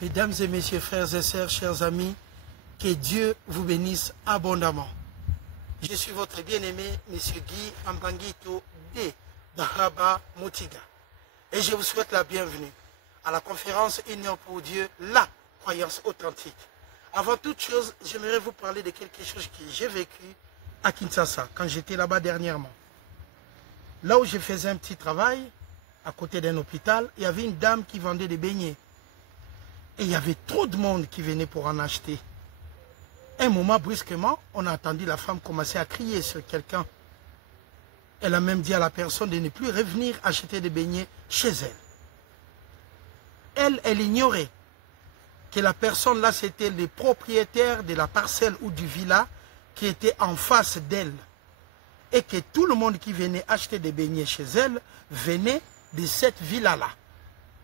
Mesdames et messieurs, frères et sœurs, chers amis, que Dieu vous bénisse abondamment. Je suis votre bien-aimé, M. Guy Ambangito de Daraba Moutiga. Et je vous souhaite la bienvenue à la conférence Union pour Dieu, la croyance authentique. Avant toute chose, j'aimerais vous parler de quelque chose que j'ai vécu à Kinshasa, quand j'étais là-bas dernièrement. Là où je faisais un petit travail, à côté d'un hôpital, il y avait une dame qui vendait des beignets. Et il y avait trop de monde qui venait pour en acheter. Un moment, brusquement, on a entendu la femme commencer à crier sur quelqu'un. Elle a même dit à la personne de ne plus revenir acheter des beignets chez elle. Elle ignorait que la personne là, c'était le propriétaire de la parcelle ou du villa qui était en face d'elle. Et que tout le monde qui venait acheter des beignets chez elle venait de cette villa-là.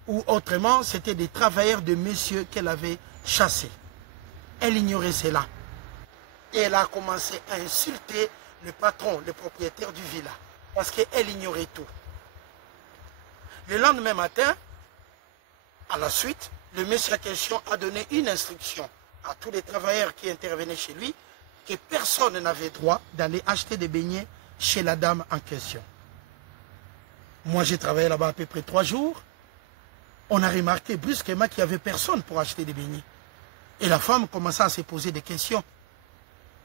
Ou autrement, c'était des travailleurs de monsieur qu'elle avait chassés. Elle ignorait cela. Et elle a commencé à insulter le patron, le propriétaire du villa. Parce qu'elle ignorait tout. Le lendemain matin, à la suite, le monsieur en question a donné une instruction à tous les travailleurs qui intervenaient chez lui que personne n'avait droit d'aller acheter des beignets chez la dame en question. Moi, j'ai travaillé là-bas à peu près 3 jours. On a remarqué brusquement qu'il n'y avait personne pour acheter des beignets. Et la femme commençait à se poser des questions.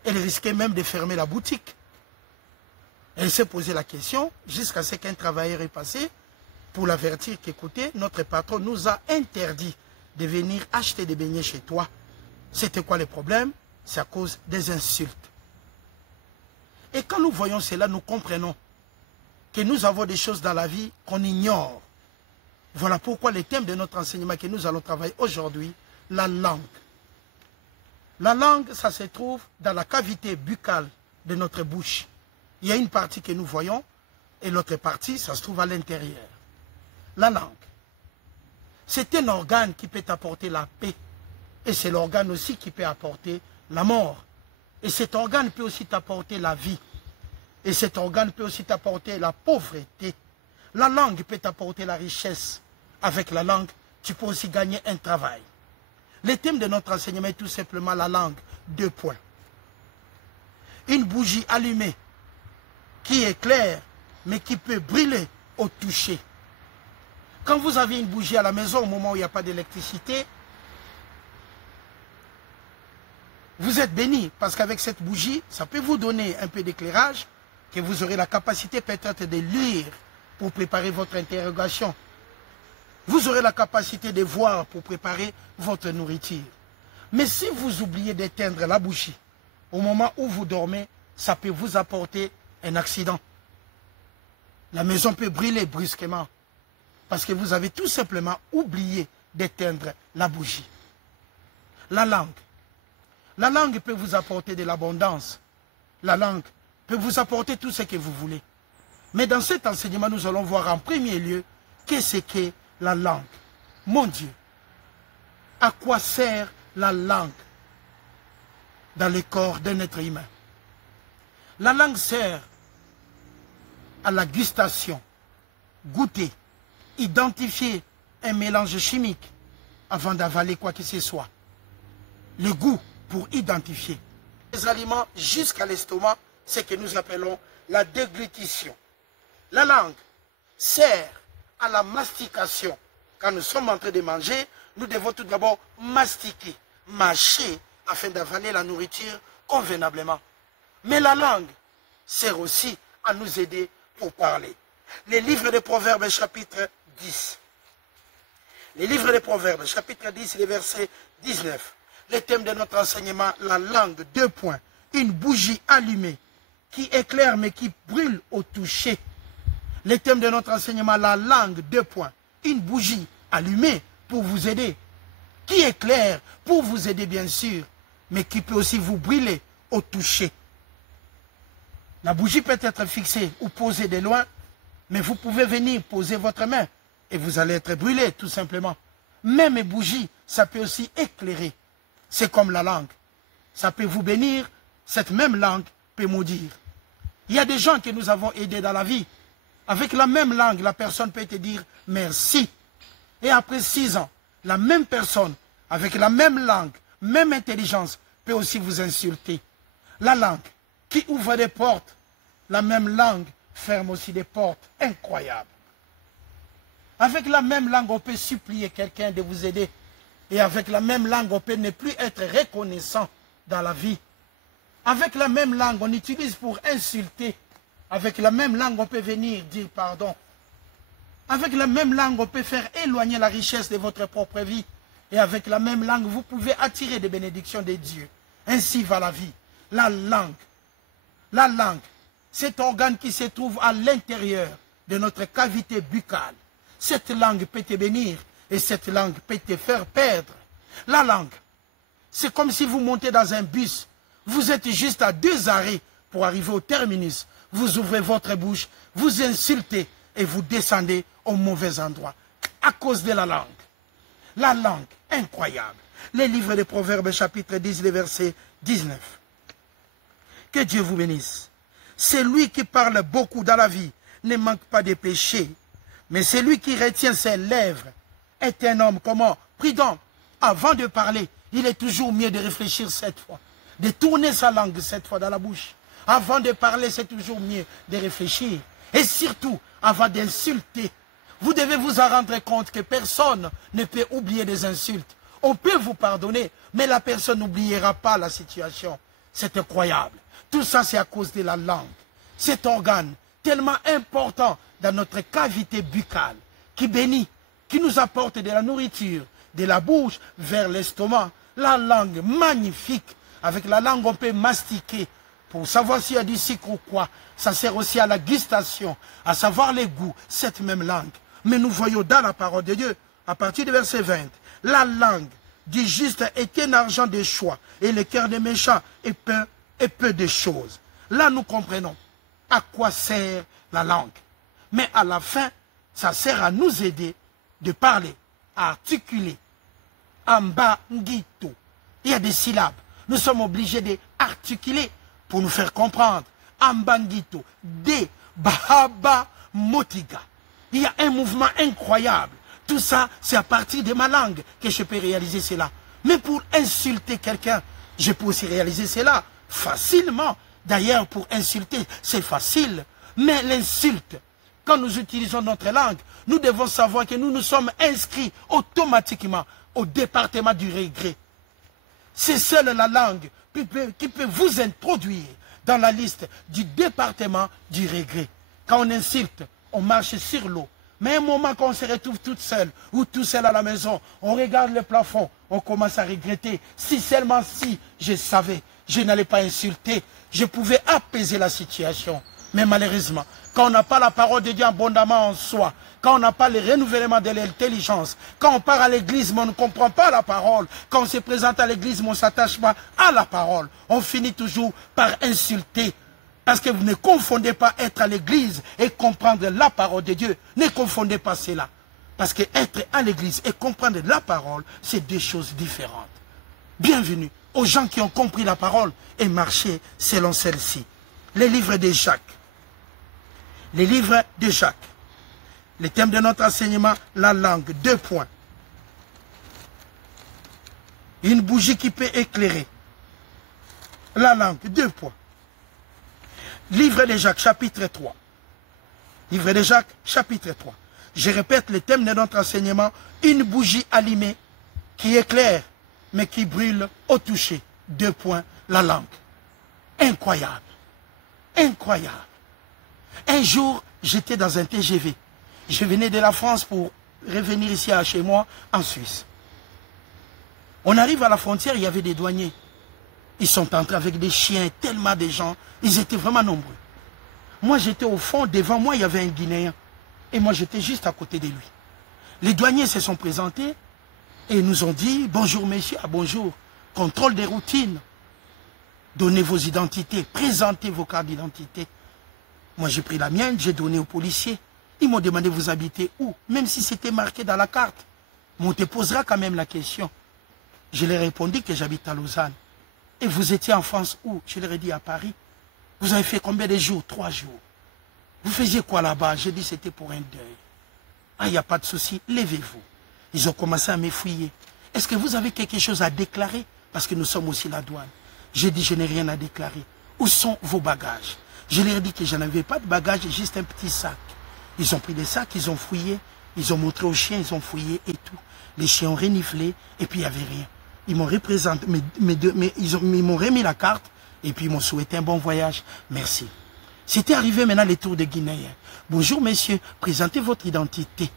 Elle risquait même de fermer la boutique. Elle s'est posé la question jusqu'à ce qu'un travailleur est passé pour l'avertir qu'écoutez, notre patron nous a interdit de venir acheter des beignets chez toi. C'était quoi le problème? C'est à cause des insultes. Et quand nous voyons cela, nous comprenons que nous avons des choses dans la vie qu'on ignore. Voilà pourquoi le thème de notre enseignement que nous allons travailler aujourd'hui, la langue. La langue, ça se trouve dans la cavité buccale de notre bouche. Il y a une partie que nous voyons et l'autre partie, ça se trouve à l'intérieur. La langue, c'est un organe qui peut apporter la paix et c'est l'organe aussi qui peut apporter la mort. Et cet organe peut aussi t'apporter la vie. Et cet organe peut aussi t'apporter la pauvreté. La langue peut t'apporter la richesse. Avec la langue, tu peux aussi gagner un travail. Le thème de notre enseignement est tout simplement la langue. 2 points. Une bougie allumée qui est claire, mais qui peut brûler au toucher. Quand vous avez une bougie à la maison, au moment où il n'y a pas d'électricité, vous êtes béni, parce qu'avec cette bougie, ça peut vous donner un peu d'éclairage, que vous aurez la capacité peut-être de lire pour préparer votre interrogation. Vous aurez la capacité de voir pour préparer votre nourriture. Mais si vous oubliez d'éteindre la bougie, au moment où vous dormez, ça peut vous apporter un accident. La maison peut brûler brusquement, parce que vous avez tout simplement oublié d'éteindre la bougie. La langue. La langue peut vous apporter de l'abondance. La langue peut vous apporter tout ce que vous voulez. Mais dans cet enseignement, nous allons voir en premier lieu qu'est-ce qu'est la langue. Mon Dieu, à quoi sert la langue dans le corps d'un être humain? La langue sert à la gustation, goûter, identifier un mélange chimique avant d'avaler quoi que ce soit. Le goût pour identifier les aliments jusqu'à l'estomac, c'est ce que nous appelons la déglutition. La langue sert à la mastication. Quand nous sommes en train de manger, nous devons tout d'abord mastiquer, mâcher, afin d'avaler la nourriture convenablement. Mais la langue sert aussi à nous aider pour parler. Les livres des Proverbes, chapitre 10. Les livres des Proverbes, chapitre 10, les versets 19. Le thème de notre enseignement, la langue, 2 points. Une bougie allumée qui éclaire mais qui brûle au toucher. Le thème de notre enseignement, la langue, 2 points. Une bougie allumée pour vous aider. Qui éclaire pour vous aider bien sûr, mais qui peut aussi vous brûler au toucher. La bougie peut être fixée ou posée de loin, mais vous pouvez venir poser votre main et vous allez être brûlé tout simplement. Même les bougies, ça peut aussi éclairer. C'est comme la langue. Ça peut vous bénir, cette même langue peut maudire. Il y a des gens que nous avons aidés dans la vie. Avec la même langue, la personne peut te dire merci. Et après 6 ans, la même personne avec la même langue, même intelligence, peut aussi vous insulter. La langue qui ouvre des portes, la même langue ferme aussi des portes. Incroyable. Avec la même langue, on peut supplier quelqu'un de vous aider. Et avec la même langue, on peut ne plus être reconnaissant dans la vie. Avec la même langue, on utilise pour insulter. Avec la même langue, on peut venir dire pardon. Avec la même langue, on peut faire éloigner la richesse de votre propre vie. Et avec la même langue, vous pouvez attirer des bénédictions de Dieu. Ainsi va la vie. La langue, cet organe qui se trouve à l'intérieur de notre cavité buccale. Cette langue peut te bénir et cette langue peut te faire perdre. La langue, c'est comme si vous montez dans un bus. Vous êtes juste à 2 arrêts pour arriver au terminus. Vous ouvrez votre bouche, vous insultez et vous descendez au mauvais endroit. À cause de la langue. La langue, incroyable. Les livres de Proverbes, chapitre 10, le verset 19. Que Dieu vous bénisse. Celui qui parle beaucoup dans la vie ne manque pas de péché. Mais celui qui retient ses lèvres est un homme, comment? Prudent. Avant de parler, il est toujours mieux de réfléchir 7 fois. De tourner sa langue 7 fois dans la bouche. Avant de parler, c'est toujours mieux de réfléchir. Et surtout, avant d'insulter. Vous devez vous en rendre compte que personne ne peut oublier des insultes. On peut vous pardonner, mais la personne n'oubliera pas la situation. C'est incroyable. Tout ça, c'est à cause de la langue. Cet organe tellement important dans notre cavité buccale, qui bénit, qui nous apporte de la nourriture, de la bouche vers l'estomac. La langue magnifique. Avec la langue, on peut mastiquer pour savoir s'il y a du sucre ou quoi. Ça sert aussi à la gustation, à savoir les goûts, cette même langue. Mais nous voyons dans la parole de Dieu, à partir du verset 20, la langue du juste est un argent de choix, et le cœur des méchants est peu de choses. Là, nous comprenons à quoi sert la langue. Mais à la fin, ça sert à nous aider de parler, à articuler. Ambangito. Il y a des syllabes. Nous sommes obligés d'articuler pour nous faire comprendre. Ambangito. De Bahaba Motiga. Il y a un mouvement incroyable. Tout ça, c'est à partir de ma langue que je peux réaliser cela. Mais pour insulter quelqu'un, je peux aussi réaliser cela facilement. D'ailleurs, pour insulter, c'est facile. Mais l'insulte, quand nous utilisons notre langue, nous devons savoir que nous nous sommes inscrits automatiquement au département du regret. C'est seule la langue qui peut vous introduire dans la liste du département du regret. Quand on insulte, on marche sur l'eau. Mais un moment qu'on se retrouve toute seule ou tout seul à la maison, on regarde le plafond, on commence à regretter. Si seulement si je savais, je n'allais pas insulter, je pouvais apaiser la situation. Mais malheureusement, quand on n'a pas la parole de Dieu abondamment en soi, quand on n'a pas le renouvellement de l'intelligence, quand on part à l'église, mais on ne comprend pas la parole, quand on se présente à l'église, mais on ne s'attache pas à la parole, on finit toujours par insulter. Parce que vous ne confondez pas être à l'église et comprendre la parole de Dieu. Ne confondez pas cela. Parce que être à l'église et comprendre la parole, c'est 2 choses différentes. Bienvenue aux gens qui ont compris la parole et marché selon celle-ci. Les livres de Jacques. Les livres de Jacques. Le thème de notre enseignement, la langue. 2 points. Une bougie qui peut éclairer. La langue. 2 points. Livre de Jacques, chapitre 3. Livre de Jacques, chapitre 3. Je répète le thème de notre enseignement. Une bougie allumée qui éclaire, mais qui brûle au toucher. 2 points, la langue. Incroyable. Incroyable. Un jour, j'étais dans un TGV. Je venais de la France pour revenir ici chez moi, en Suisse. On arrive à la frontière, il y avait des douaniers. Ils sont entrés avec des chiens, tellement de gens. Ils étaient vraiment nombreux. Moi, j'étais au fond, devant moi, il y avait un Guinéen. Et moi, j'étais juste à côté de lui. Les douaniers se sont présentés et nous ont dit, bonjour messieurs, bonjour, contrôle des routines. Donnez vos identités, présentez vos cartes d'identité. Moi, j'ai pris la mienne, j'ai donné aux policiers. Ils m'ont demandé, vous habitez où? Même si c'était marqué dans la carte. Mais on te posera quand même la question. Je leur ai répondu que j'habite à Lausanne. Et vous étiez en France où? Je leur ai dit à Paris. Vous avez fait combien de jours? 3 jours. Vous faisiez quoi là-bas? J'ai dit c'était pour un deuil. Ah, il n'y a pas de souci, levez-vous. Ils ont commencé à me fouiller. est-ce que vous avez quelque chose à déclarer? Parce que nous sommes aussi la douane. J'ai dit, je n'ai rien à déclarer. Où sont vos bagages? Je leur ai dit que je n'avais pas de bagages, juste un petit sac. Ils ont pris des sacs, ils ont fouillé, ils ont montré aux chiens, ils ont fouillé et tout. Les chiens ont reniflé et puis il n'y avait rien. Ils m'ont représenté, ils m'ont remis la carte et puis ils m'ont souhaité un bon voyage. Merci. C'était arrivé maintenant les tours de Guinéens. Bonjour messieurs, présentez votre identité.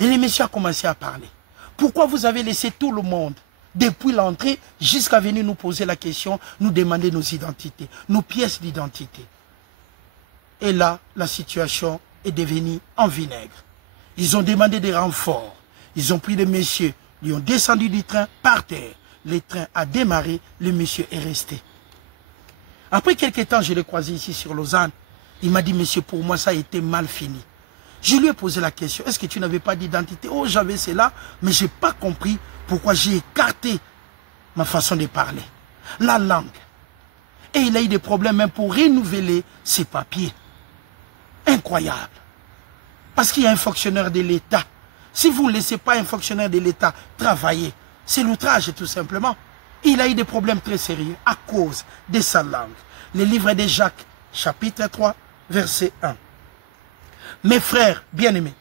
Et le monsieur a commencé à parler. Pourquoi vous avez laissé tout le monde, depuis l'entrée jusqu'à venir nous poser la question, nous demander nos identités, nos pièces d'identité? Et là, la situation est devenue en vinaigre. Ils ont demandé des renforts. Ils ont pris le monsieur, lui ont descendu du train par terre. Le train a démarré, le monsieur est resté. Après quelques temps, je l'ai croisé ici sur Lausanne. Il m'a dit, monsieur, pour moi, ça a été mal fini. Je lui ai posé la question, est-ce que tu n'avais pas d'identité? Oh, j'avais cela, mais je n'ai pas compris pourquoi j'ai écarté ma façon de parler. La langue. Et il a eu des problèmes même pour renouveler ses papiers. Incroyable. Parce qu'il y a un fonctionnaire de l'État. Si vous ne laissez pas un fonctionnaire de l'État travailler, c'est l'outrage tout simplement. Il a eu des problèmes très sérieux à cause de sa langue. Le livre de Jacques, chapitre 3, verset 1. Mes frères bien-aimés,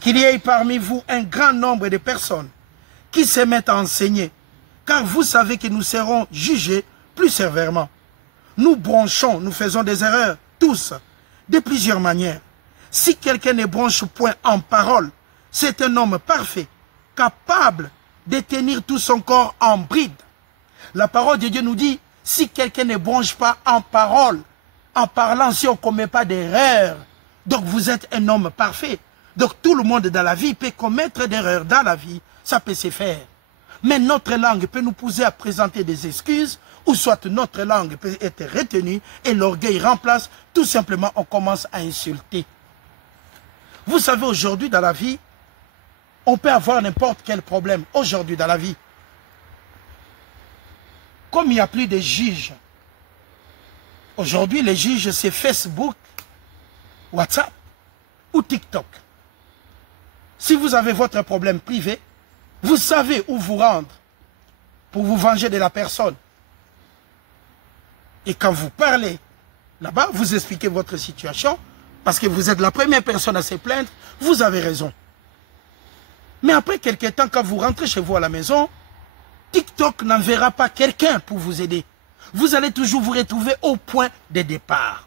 qu'il y ait parmi vous un grand nombre de personnes qui se mettent à enseigner, car vous savez que nous serons jugés plus sévèrement. Nous bronchons, nous faisons des erreurs, tous, de plusieurs manières. Si quelqu'un ne bronche point en parole, c'est un homme parfait, capable de tenir tout son corps en bride. La parole de Dieu nous dit, si quelqu'un ne bronche pas en parole, en parlant, si on ne commet pas d'erreur, donc vous êtes un homme parfait. Donc tout le monde dans la vie peut commettre d'erreurs dans la vie, ça peut se faire. Mais notre langue peut nous pousser à présenter des excuses, ou soit notre langue peut être retenue et l'orgueil remplace, tout simplement on commence à insulter. Vous savez, aujourd'hui dans la vie, on peut avoir n'importe quel problème. Aujourd'hui dans la vie, comme il n'y a plus de juges, aujourd'hui les juges c'est Facebook, WhatsApp ou TikTok. Si vous avez votre problème privé, vous savez où vous rendre pour vous venger de la personne. Et quand vous parlez là-bas, vous expliquez votre situation, parce que vous êtes la première personne à se plaindre, vous avez raison. Mais après quelques temps, quand vous rentrez chez vous à la maison, TikTok n'enverra pas quelqu'un pour vous aider. Vous allez toujours vous retrouver au point de départ.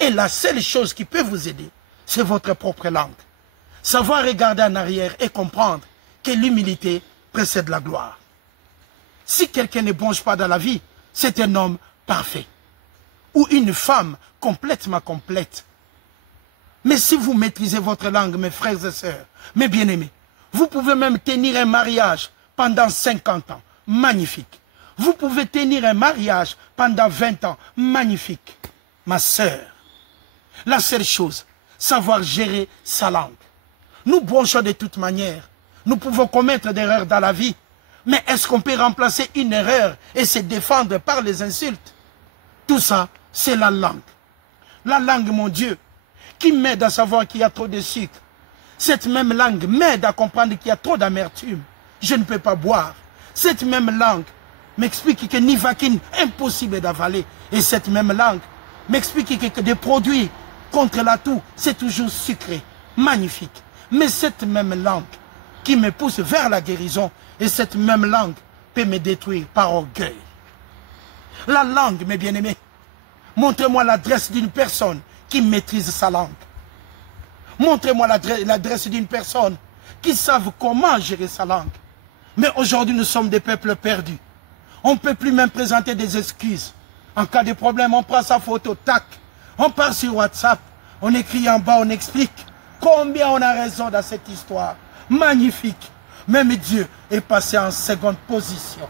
Et la seule chose qui peut vous aider, c'est votre propre langue. Savoir regarder en arrière et comprendre que l'humilité précède la gloire. Si quelqu'un ne bronche pas dans la vie, c'est un homme parfait. Ou une femme complètement complète. Mais si vous maîtrisez votre langue, mes frères et sœurs, mes bien-aimés, vous pouvez même tenir un mariage pendant 50 ans. Magnifique. Vous pouvez tenir un mariage pendant 20 ans. Magnifique. Ma sœur, la seule chose, savoir gérer sa langue. Nous bronchons de toute manière. Nous pouvons commettre des erreurs dans la vie. Mais est-ce qu'on peut remplacer une erreur et se défendre par les insultes? Tout ça, c'est la langue. La langue, mon Dieu, qui m'aide à savoir qu'il y a trop de sucre. Cette même langue m'aide à comprendre qu'il y a trop d'amertume. Je ne peux pas boire. Cette même langue m'explique que Nivaquine est impossible d'avaler. Et cette même langue m'explique que des produits contre la toux, c'est toujours sucré. Magnifique. Mais cette même langue qui me pousse vers la guérison, et cette même langue peut me détruire par orgueil. La langue, mes bien-aimés, montrez-moi l'adresse d'une personne qui maîtrise sa langue. Montrez-moi l'adresse d'une personne qui savent comment gérer sa langue. Mais aujourd'hui, nous sommes des peuples perdus. On ne peut plus même présenter des excuses. En cas de problème, on prend sa photo, tac. On part sur WhatsApp, on écrit en bas, on explique combien on a raison dans cette histoire. Magnifique. Même Dieu est passé en seconde position.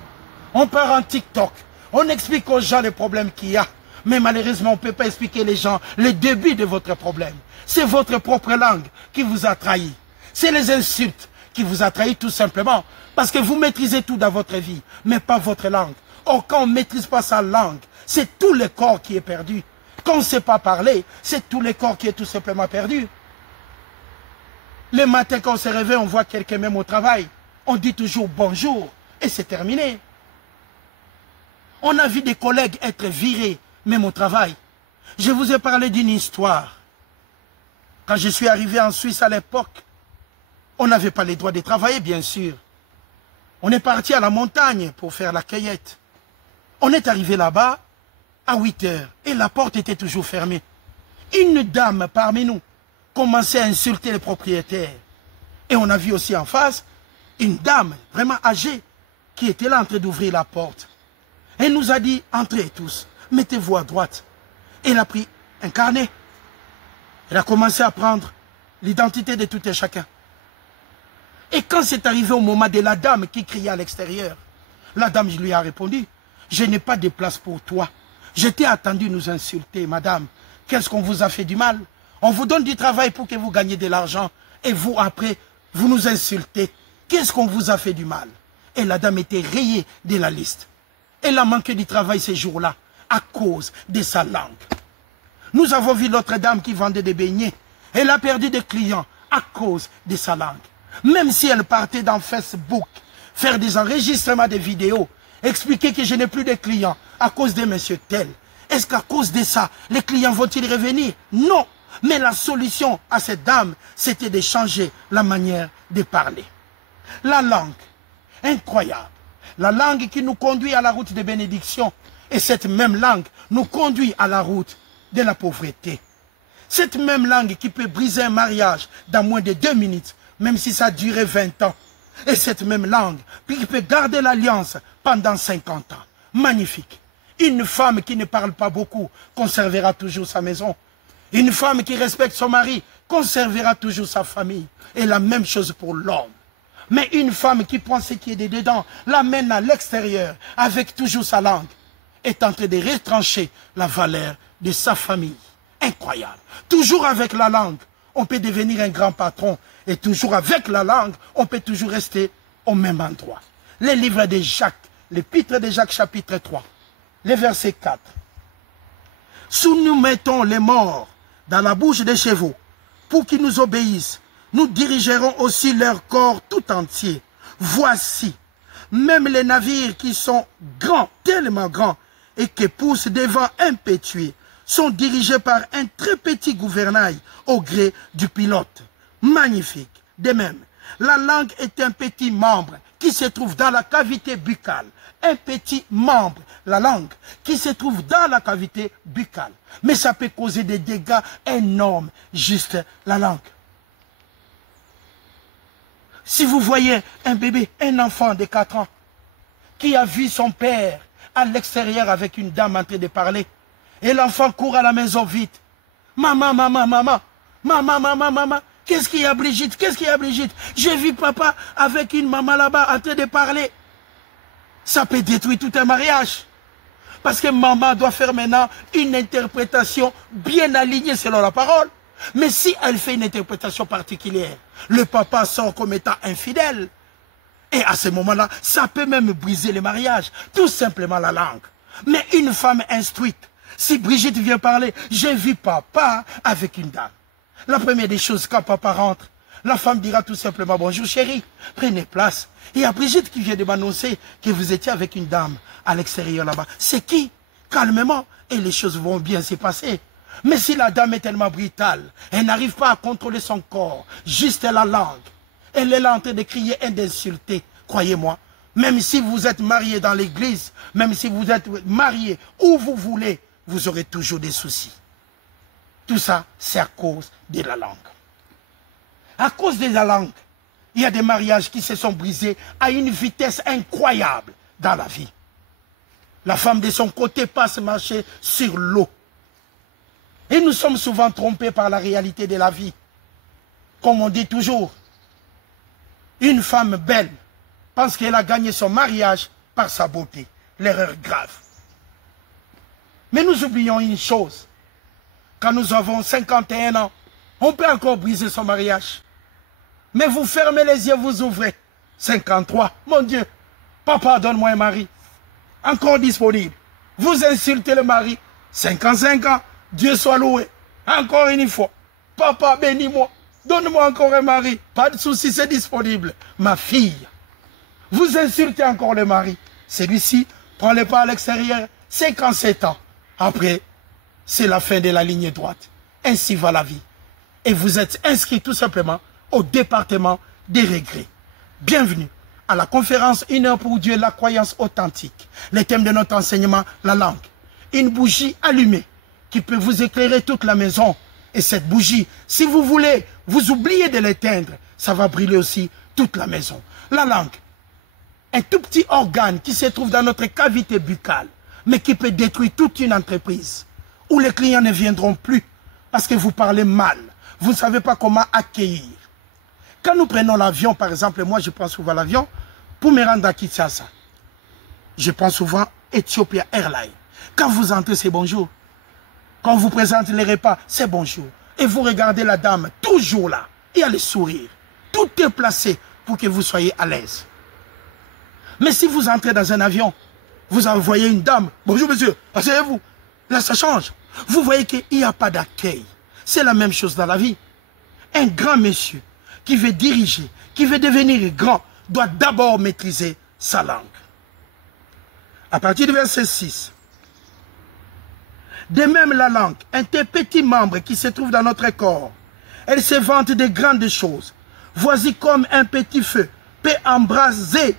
On part en TikTok, on explique aux gens les problèmes qu'il y a. Mais malheureusement, on ne peut pas expliquer les gens le début de votre problème. C'est votre propre langue qui vous a trahi. C'est les insultes qui vous a trahi tout simplement. Parce que vous maîtrisez tout dans votre vie, mais pas votre langue. Or, quand on ne maîtrise pas sa langue, c'est tout le corps qui est perdu. Quand on ne sait pas parler, c'est tout le corps qui est tout simplement perdu. Le matin, quand on se réveille, on voit quelqu'un même au travail. On dit toujours bonjour et c'est terminé. On a vu des collègues être virés, même au travail. Je vous ai parlé d'une histoire. Quand je suis arrivé en Suisse à l'époque, on n'avait pas les droits de travailler, bien sûr. On est parti à la montagne pour faire la cueillette. On est arrivé là-bas à 8 heures et la porte était toujours fermée. Une dame parmi nous commençait à insulter les propriétaires. Et on a vu aussi en face une dame vraiment âgée qui était là en train d'ouvrir la porte. Elle nous a dit, entrez tous, mettez-vous à droite. Elle a pris un carnet. Elle a commencé à prendre l'identité de tout et chacun. Et quand c'est arrivé au moment de la dame qui criait à l'extérieur, la dame lui a répondu, je n'ai pas de place pour toi. Je t'ai attendu nous insulter, madame. Qu'est-ce qu'on vous a fait du mal? On vous donne du travail pour que vous gagnez de l'argent. Et vous, après, vous nous insultez. Qu'est-ce qu'on vous a fait du mal? Et la dame était rayée de la liste. Elle a manqué du travail ces jours-là à cause de sa langue. Nous avons vu l'autre dame qui vendait des beignets. Elle a perdu des clients à cause de sa langue. Même si elle partait dans Facebook, faire des enregistrements de vidéos, expliquer que je n'ai plus de clients à cause de monsieur tel. Est-ce qu'à cause de ça, les clients vont-ils revenir? Non. Mais la solution à cette dame, c'était de changer la manière de parler. La langue, incroyable. La langue qui nous conduit à la route de bénédiction. Et cette même langue nous conduit à la route de la pauvreté. Cette même langue qui peut briser un mariage dans moins de 2 minutes, même si ça a duré 20 ans. Et cette même langue qui peut garder l'alliance pendant 50 ans. Magnifique. Une femme qui ne parle pas beaucoup conservera toujours sa maison. Une femme qui respecte son mari conservera toujours sa famille. Et la même chose pour l'homme. Mais une femme qui prend ce qui est dedans, l'amène à l'extérieur avec toujours sa langue, est en train de retrancher la valeur de sa famille. Incroyable. Toujours avec la langue, on peut devenir un grand patron. Et toujours avec la langue, on peut toujours rester au même endroit. Les livres de Jacques, l'épître de Jacques chapitre 3, le verset 4. Si nous mettons les morts dans la bouche des chevaux pour qu'ils nous obéissent, nous dirigerons aussi leur corps tout entier. Voici, même les navires qui sont grands, tellement grands, et qui poussent des vents impétueux, sont dirigés par un très petit gouvernail au gré du pilote. Magnifique. De même, la langue est un petit membre qui se trouve dans la cavité buccale. Un petit membre, la langue, qui se trouve dans la cavité buccale. Mais ça peut causer des dégâts énormes, juste la langue. Si vous voyez un bébé, un enfant de 4 ans, qui a vu son père à l'extérieur avec une dame en train de parler, et l'enfant court à la maison vite. Maman, maman, maman, maman, maman, maman. Qu'est-ce qu'il y a, Brigitte? Qu'est-ce qu'il y a, Brigitte? J'ai vu papa avec une maman là-bas en train de parler. Ça peut détruire tout un mariage. Parce que maman doit faire maintenant une interprétation bien alignée selon la parole. Mais si elle fait une interprétation particulière, le papa sort comme étant infidèle. Et à ce moment-là, ça peut même briser le mariage. Tout simplement la langue. Mais une femme instruite, si Brigitte vient parler, j'ai vu papa avec une dame. La première des choses, quand papa rentre, la femme dira tout simplement, bonjour chérie, prenez place. Et il y a Brigitte qui vient de m'annoncer que vous étiez avec une dame à l'extérieur là-bas. C'est qui? Calmement, et les choses vont bien se passer. Mais si la dame est tellement brutale, elle n'arrive pas à contrôler son corps, juste la langue, elle est là en train de crier et d'insulter, croyez-moi. Même si vous êtes marié dans l'église, même si vous êtes marié où vous voulez, vous aurez toujours des soucis. Tout ça, c'est à cause de la langue. À cause de la langue, il y a des mariages qui se sont brisés à une vitesse incroyable dans la vie. La femme de son côté passe marcher sur l'eau. Et nous sommes souvent trompés par la réalité de la vie. Comme on dit toujours, une femme belle pense qu'elle a gagné son mariage par sa beauté. L'erreur grave. Mais nous oublions une chose. Quand nous avons 51 ans, on peut encore briser son mariage. Mais vous fermez les yeux, vous ouvrez. 53, mon Dieu, papa donne-moi un mari. Encore disponible. Vous insultez le mari. 55 ans, Dieu soit loué. Encore une fois. Papa, bénis-moi. Donne-moi encore un mari. Pas de souci, c'est disponible. Ma fille, Vous insultez encore le mari. Celui-ci prend les pas à l'extérieur. 57 ans. Après, c'est la fin de la ligne droite. Ainsi va la vie. Et vous êtes inscrit tout simplement au département des regrets. Bienvenue à la conférence 1 heure pour Dieu, la croyance authentique. Le thème de notre enseignement, la langue. Une bougie allumée qui peut vous éclairer toute la maison. Et cette bougie, si vous voulez, vous oubliez de l'éteindre, ça va brûler aussi toute la maison. La langue, un tout petit organe qui se trouve dans notre cavité buccale, mais qui peut détruire toute une entreprise, où les clients ne viendront plus parce que vous parlez mal. Vous ne savez pas comment accueillir. Quand nous prenons l'avion, par exemple, moi je prends souvent l'avion pour me rendre à Kinshasa. Je prends souvent Ethiopia Airlines. Quand vous entrez, c'est bonjour. Quand on vous présente les repas, c'est bonjour. Et vous regardez la dame, toujours là. Et elle sourire. Tout est placé pour que vous soyez à l'aise. Mais si vous entrez dans un avion, vous voyez une dame, bonjour monsieur, asseyez-vous. Là, ça change. Vous voyez qu'il n'y a pas d'accueil. C'est la même chose dans la vie. Un grand monsieur qui veut diriger, qui veut devenir grand, doit d'abord maîtriser sa langue. À partir du verset 6. De même la langue, un tel petit membre qui se trouve dans notre corps, elle se vante de grandes choses. Voici comme un petit feu peut embraser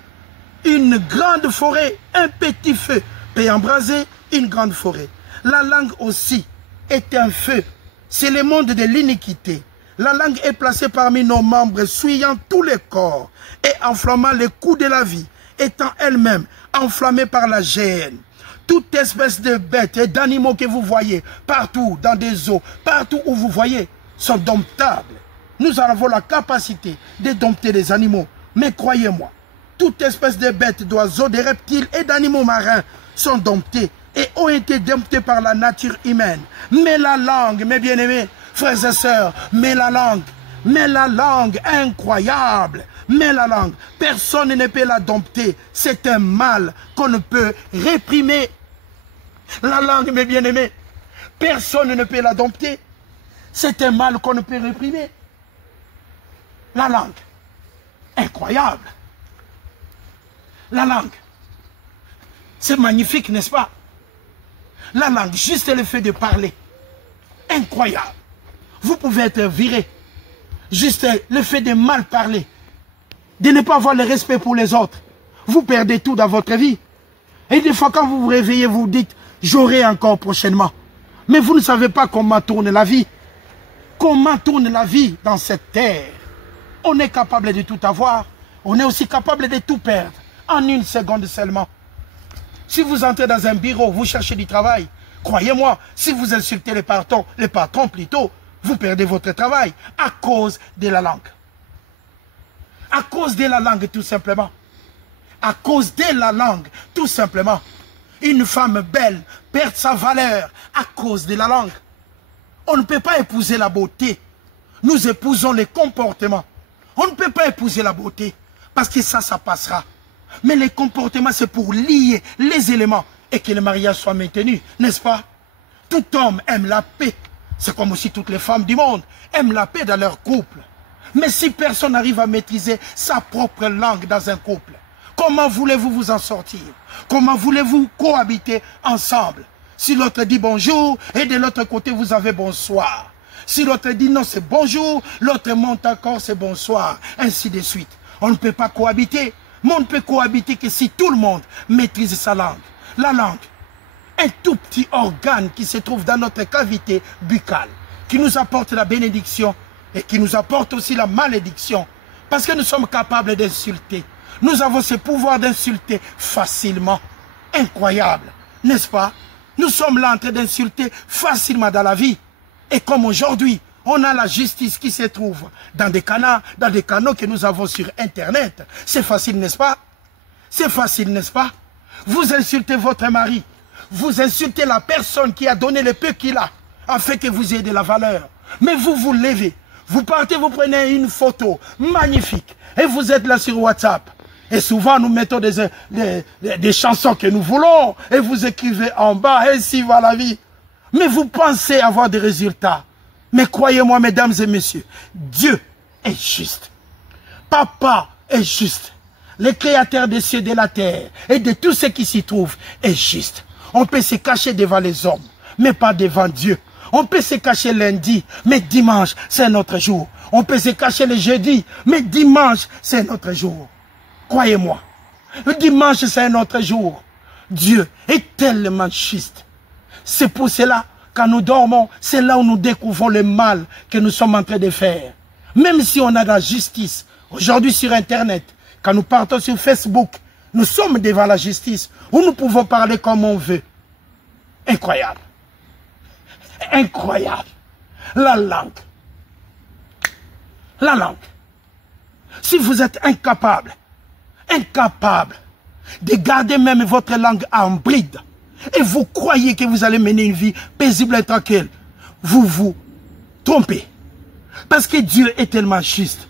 une grande forêt. Un petit feu peut embraser une grande forêt. La langue aussi est un feu. C'est le monde de l'iniquité. La langue est placée parmi nos membres, souillant tous les corps et enflammant les coups de la vie, étant elle-même enflammée par la gêne. Toute espèce de bêtes et d'animaux que vous voyez partout dans des eaux, partout où vous voyez, sont domptables. Nous avons la capacité de dompter les animaux. Mais croyez-moi, toute espèce de bêtes, d'oiseaux, de reptiles et d'animaux marins sont domptés et ont été domptés par la nature humaine. Mais la langue, mes bien-aimés, frères et sœurs, mais la langue incroyable, mais la langue, personne ne peut la dompter. C'est un mal qu'on ne peut réprimer. La langue, mes bien-aimés, personne ne peut la dompter. C'est un mal qu'on ne peut réprimer. La langue, incroyable. La langue, c'est magnifique, n'est-ce pas? La langue, juste le fait de parler, incroyable. Vous pouvez être viré. Juste le fait de mal parler, de ne pas avoir le respect pour les autres. Vous perdez tout dans votre vie. Et des fois, quand vous vous réveillez, vous dites, j'aurai encore prochainement. Mais vous ne savez pas comment tourne la vie. Comment tourne la vie dans cette terre. On est capable de tout avoir. On est aussi capable de tout perdre. En une seconde seulement. Si vous entrez dans un bureau, vous cherchez du travail. Croyez-moi, si vous insultez les patrons plutôt, vous perdez votre travail à cause de la langue. À cause de la langue, tout simplement. À cause de la langue, tout simplement. Une femme belle perd sa valeur à cause de la langue. On ne peut pas épouser la beauté. Nous épousons les comportements. On ne peut pas épouser la beauté parce que ça passera. Mais les comportements, c'est pour lier les éléments et que le mariage soit maintenu, n'est-ce pas? Tout homme aime la paix. C'est comme aussi toutes les femmes du monde aiment la paix dans leur couple. Mais si personne n'arrive à maîtriser sa propre langue dans un couple, comment voulez-vous vous en sortir? Comment voulez-vous cohabiter ensemble? Si l'autre dit bonjour et de l'autre côté vous avez bonsoir. Si l'autre dit non c'est bonjour, l'autre monte encore c'est bonsoir. Ainsi de suite. On ne peut pas cohabiter. Mais on ne peut cohabiter que si tout le monde maîtrise sa langue. La langue, un tout petit organe qui se trouve dans notre cavité buccale, qui nous apporte la bénédiction et qui nous apporte aussi la malédiction. Parce que nous sommes capables d'insulter. Nous avons ce pouvoir d'insulter facilement. Incroyable, n'est-ce pas? Nous sommes là en train d'insulter facilement dans la vie. Et comme aujourd'hui, on a la justice qui se trouve dans des canaux que nous avons sur Internet. C'est facile, n'est-ce pas? C'est facile, n'est-ce pas? Vous insultez votre mari. Vous insultez la personne qui a donné le peu qu'il a, afin que vous ayez de la valeur. Mais vous vous levez. Vous partez, vous prenez une photo magnifique. Et vous êtes là sur WhatsApp. Et souvent, nous mettons des chansons que nous voulons. Et vous écrivez en bas, ainsi va la vie. Mais vous pensez avoir des résultats. Mais croyez-moi, mesdames et messieurs, Dieu est juste. Papa est juste. le créateur des cieux et de la terre et de tout ce qui s'y trouve, est juste. On peut se cacher devant les hommes, mais pas devant Dieu. On peut se cacher lundi, mais dimanche, c'est notre jour. On peut se cacher le jeudi, mais dimanche, c'est notre jour. Croyez-moi, le dimanche, c'est notre jour. Dieu est tellement juste. C'est pour cela, quand nous dormons, c'est là où nous découvrons le mal que nous sommes en train de faire. Même si on a de la justice, aujourd'hui sur Internet, quand nous partons sur Facebook, nous sommes devant la justice, où nous pouvons parler comme on veut. Incroyable. Incroyable. La langue. La langue. Si vous êtes incapable de garder même votre langue en bride, et vous croyez que vous allez mener une vie paisible et tranquille, vous vous trompez. Parce que Dieu est tellement juste.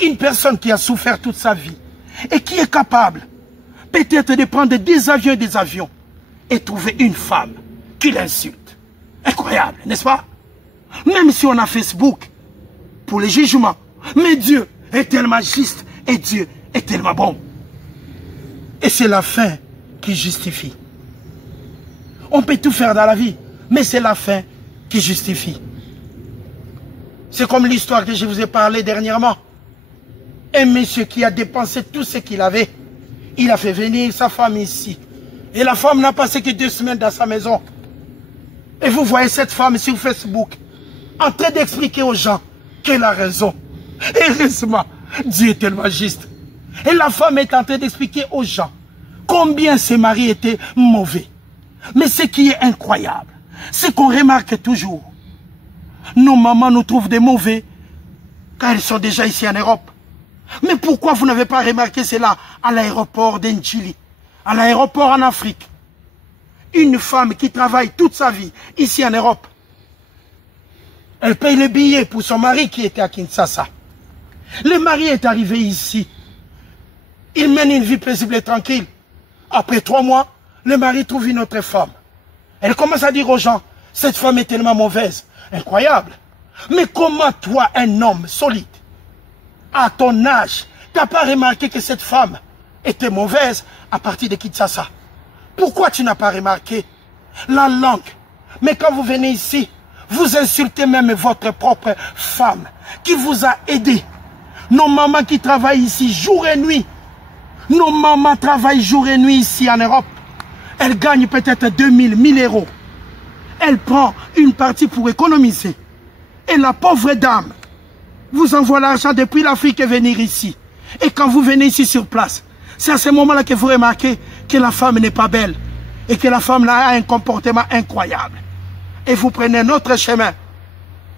Une personne qui a souffert toute sa vie et qui est capable peut-être de prendre des avions et trouver une femme qui l'insulte. Incroyable, n'est-ce pas? Même si on a Facebook pour les jugements, mais Dieu est tellement juste et Dieu est tellement bon. Et c'est la fin qui justifie. On peut tout faire dans la vie, mais c'est la fin qui justifie. C'est comme l'histoire que je vous ai parlé dernièrement. Un monsieur qui a dépensé tout ce qu'il avait, il a fait venir sa femme ici. Et la femme n'a passé que 2 semaines dans sa maison. Et vous voyez cette femme sur Facebook, en train d'expliquer aux gens qu'elle a raison. Et heureusement, Dieu est tellement juste. Et la femme est en train d'expliquer aux gens combien ses maris étaient mauvais. Mais ce qui est incroyable, c'est qu'on remarque toujours, nos mamans nous trouvent des mauvais, car elles sont déjà ici en Europe. Mais pourquoi vous n'avez pas remarqué cela à l'aéroport d'Ndjili, à l'aéroport en Afrique? Une femme qui travaille toute sa vie ici en Europe, elle paye le billet pour son mari qui était à Kinshasa. Le mari est arrivé ici. Il mène une vie paisible et tranquille. Après 3 mois, le mari trouve une autre femme. Elle commence à dire aux gens, cette femme est tellement mauvaise. Incroyable. Mais comment toi, un homme solide, à ton âge, t'as pas remarqué que cette femme était mauvaise à partir de Kinshasa? Pourquoi tu n'as pas remarqué la langue? Mais quand vous venez ici, vous insultez même votre propre femme qui vous a aidé. Nos mamans qui travaillent ici jour et nuit. Nos mamans travaillent jour et nuit ici en Europe. Elles gagnent peut-être 2000, 1000 euros. Elle prend une partie pour économiser. Et la pauvre dame vous envoie l'argent depuis l'Afrique et venir ici. Et quand vous venez ici sur place, c'est à ce moment-là que vous remarquez que la femme n'est pas belle. Et que la femme là a un comportement incroyable. Et vous prenez notre chemin.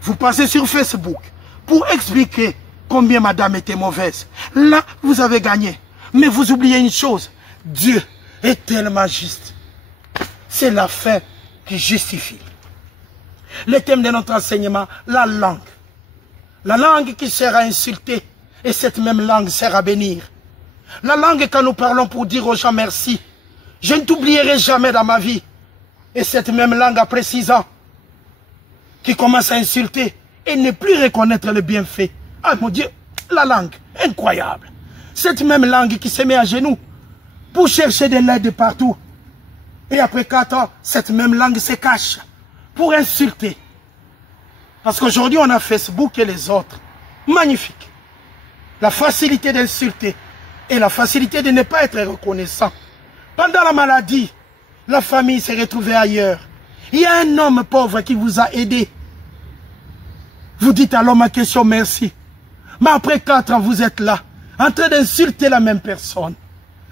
Vous passez sur Facebook pour expliquer combien madame était mauvaise. Là, vous avez gagné. Mais vous oubliez une chose. Dieu est tellement juste. C'est la fin qui justifie. Le thème de notre enseignement, la langue. La langue qui sert à insulter et cette même langue sert à bénir. La langue quand nous parlons pour dire aux gens merci. Je ne t'oublierai jamais dans ma vie. Et cette même langue après 6 ans qui commence à insulter et ne plus reconnaître le bienfait. Ah mon Dieu, la langue, incroyable. Cette même langue qui se met à genoux pour chercher de l'aide partout. Et après 4 ans, cette même langue se cache pour insulter. Parce qu'aujourd'hui, on a Facebook et les autres. Magnifique. La facilité d'insulter et la facilité de ne pas être reconnaissant. Pendant la maladie, la famille s'est retrouvée ailleurs. Il y a un homme pauvre qui vous a aidé. Vous dites à l'homme en question merci. Mais après 4 ans, vous êtes là, en train d'insulter la même personne.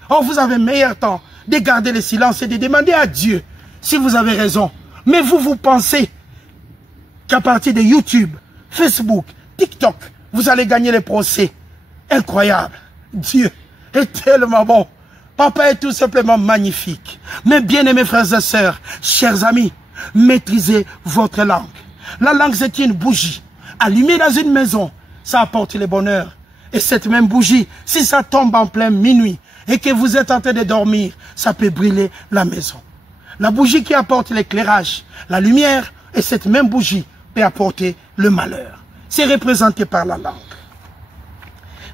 Or, vous avez meilleur temps de garder le silence et de demander à Dieu si vous avez raison. Mais vous pensez qu'à partir de YouTube, Facebook, TikTok, vous allez gagner les procès. Incroyable. Dieu est tellement bon. Papa est tout simplement magnifique. Mes bien-aimés frères et sœurs, chers amis, maîtrisez votre langue. La langue, c'est une bougie. Allumée dans une maison, ça apporte le bonheur. Et cette même bougie, si ça tombe en plein minuit et que vous êtes en train de dormir, ça peut brûler la maison. La bougie qui apporte l'éclairage, la lumière, et cette même bougie peut apporter le malheur. C'est représenté par la langue.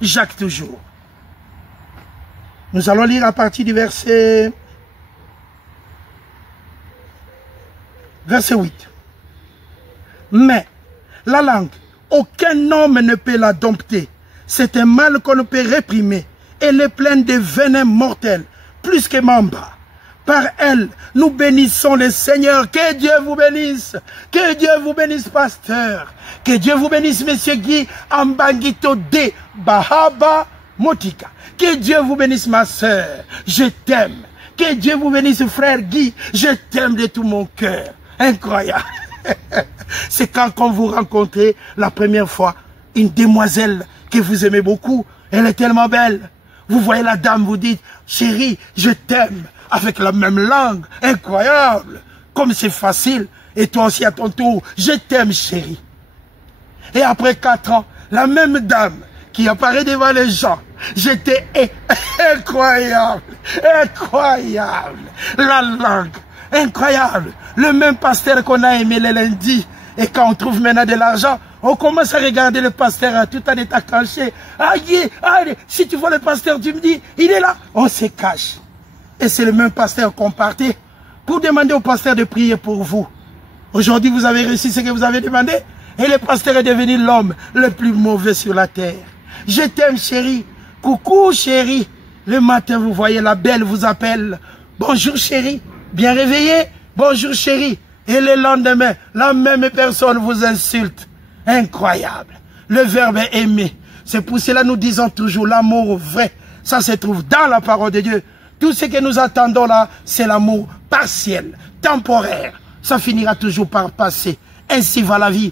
Jacques toujours. Nous allons lire à partir du verset 8. Mais la langue, aucun homme ne peut la dompter. C'est un mal qu'on ne peut réprimer. Elle est pleine de venin mortel, plus que Mamba. Par elle, nous bénissons le Seigneur. Que Dieu vous bénisse. Que Dieu vous bénisse, pasteur. Que Dieu vous bénisse, monsieur Guy Ambangito de Bahaba Motika. Que Dieu vous bénisse, ma soeur. Je t'aime. Que Dieu vous bénisse, frère Guy. Je t'aime de tout mon cœur. Incroyable. C'est quand vous rencontrez la première fois une demoiselle que vous aimez beaucoup. Elle est tellement belle. Vous voyez la dame, vous dites, chérie, je t'aime. Avec la même langue. Incroyable. Comme c'est facile. Et toi aussi à ton tour, je t'aime, chérie. Et après 4 ans, la même dame qui apparaît devant les gens, j'étais incroyable. Incroyable. La langue. Incroyable. Le même pasteur qu'on a aimé le lundi. Et quand on trouve maintenant de l'argent, on commence à regarder le pasteur tout en étant caché. Aïe, aïe, si tu vois le pasteur, tu me dis, il est là. On se cache. Et c'est le même pasteur qu'on partait pour demander au pasteur de prier pour vous. Aujourd'hui, vous avez réussi ce que vous avez demandé. Et le pasteur est devenu l'homme le plus mauvais sur la terre. Je t'aime, chérie. Coucou, chérie. Le matin, vous voyez, la belle vous appelle. Bonjour, chérie. Bien réveillé. Bonjour, chérie. Et le lendemain, la même personne vous insulte. Incroyable. Le verbe est aimer. C'est pour cela que nous disons toujours l'amour vrai. Ça se trouve dans la parole de Dieu. Tout ce que nous attendons là, c'est l'amour partiel, temporaire. Ça finira toujours par passer. Ainsi va la vie.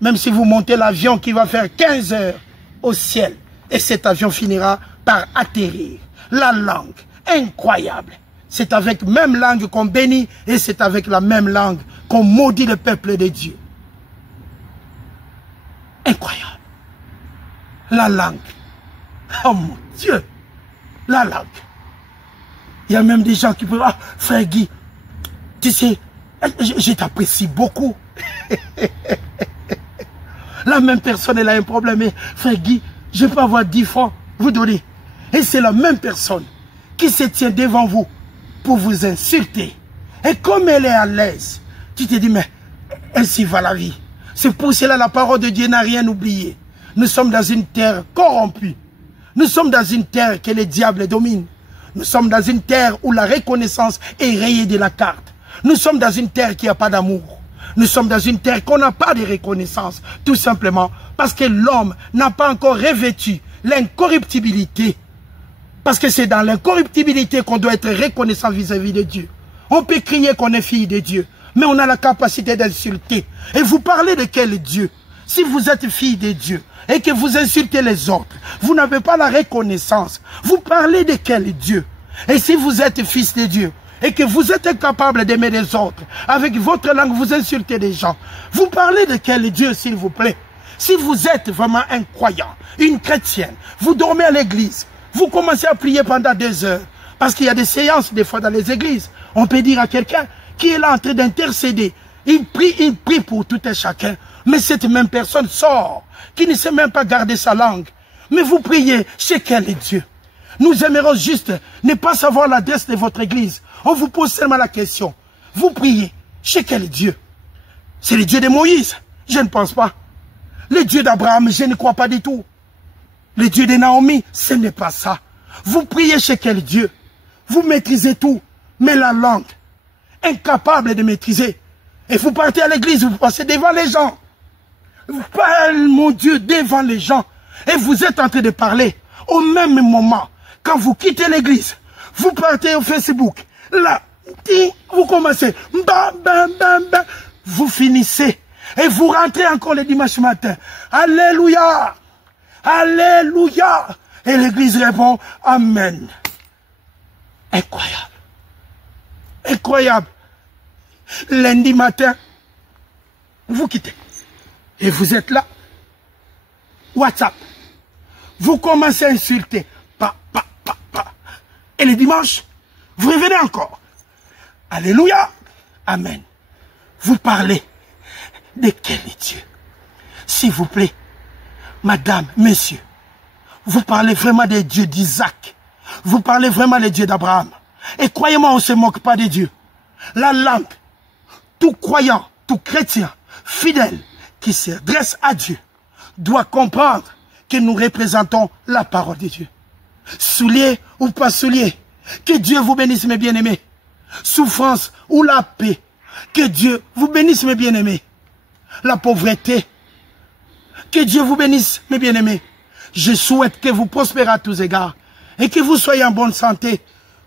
Même si vous montez l'avion qui va faire 15 heures au ciel, et cet avion finira par atterrir. La langue, incroyable. C'est avec même langue qu'on bénit, et c'est avec la même langue qu'on maudit le peuple de Dieu. Incroyable. La langue. Oh mon Dieu. La langue. Il y a même des gens qui peuvent... Ah, frère Guy, tu sais, je t'apprécie beaucoup. La même personne, elle a un problème. Mais frère Guy, je peux avoir 10 francs, vous donner. Et c'est la même personne qui se tient devant vous pour vous insulter. Et comme elle est à l'aise, tu te dis, mais ainsi va la vie. C'est pour cela la parole de Dieu n'a rien oublié. Nous sommes dans une terre corrompue. Nous sommes dans une terre que le diable domine. Nous sommes dans une terre où la reconnaissance est rayée de la carte. Nous sommes dans une terre qui n'a pas d'amour. Nous sommes dans une terre qu'on n'a pas de reconnaissance. Tout simplement parce que l'homme n'a pas encore revêtu l'incorruptibilité. Parce que c'est dans l'incorruptibilité qu'on doit être reconnaissant vis-à-vis de Dieu. On peut crier qu'on est fille de Dieu, mais on a la capacité d'insulter. Et vous parlez de quel Dieu? Si vous êtes fille de Dieu et que vous insultez les autres, vous n'avez pas la reconnaissance. Vous parlez de quel Dieu? Et si vous êtes fils de Dieu et que vous êtes incapable d'aimer les autres, avec votre langue vous insultez les gens, vous parlez de quel Dieu, s'il vous plaît? Si vous êtes vraiment un croyant, une chrétienne, vous dormez à l'église, vous commencez à prier pendant 2 heures, parce qu'il y a des séances des fois dans les églises, on peut dire à quelqu'un qui est là en train d'intercéder, il prie pour tout et chacun, mais cette même personne sort, qui ne sait même pas garder sa langue. Mais vous priez chez quel Dieu? Nous aimerons juste ne pas savoir l'adresse de votre église. On vous pose seulement la question. Vous priez chez quel Dieu? C'est le Dieu de Moïse? Je ne pense pas. Le Dieu d'Abraham, je ne crois pas du tout. Le Dieu de Naomi, ce n'est pas ça. Vous priez chez quel Dieu? Vous maîtrisez tout, mais la langue, incapable de maîtriser. Et vous partez à l'église, vous passez devant les gens. Vous parlez, mon Dieu, devant les gens. Et vous êtes en train de parler. Au même moment, quand vous quittez l'église, vous partez au Facebook. Là, vous commencez. Bam, bam, bam, bam. Vous finissez. Et vous rentrez encore le dimanche matin. Alléluia. Alléluia. Et l'église répond, Amen. Incroyable. Incroyable. Lundi matin, vous quittez. Et vous êtes là. WhatsApp. Vous commencez à insulter. Et le dimanche, vous revenez encore. Alléluia. Amen. Vous parlez de quel Dieu? S'il vous plaît, madame, monsieur, vous parlez vraiment des dieux d'Isaac. Vous parlez vraiment le Dieu d'Abraham. Et croyez-moi, on ne se moque pas de Dieu. La langue, tout croyant, tout chrétien, fidèle, qui se dresse à Dieu, doit comprendre que nous représentons la parole de Dieu. Soulier ou pas soulier, que Dieu vous bénisse mes bien-aimés. Souffrance ou la paix, que Dieu vous bénisse mes bien-aimés. La pauvreté, que Dieu vous bénisse mes bien-aimés. Je souhaite que vous prospérez à tous égards et que vous soyez en bonne santé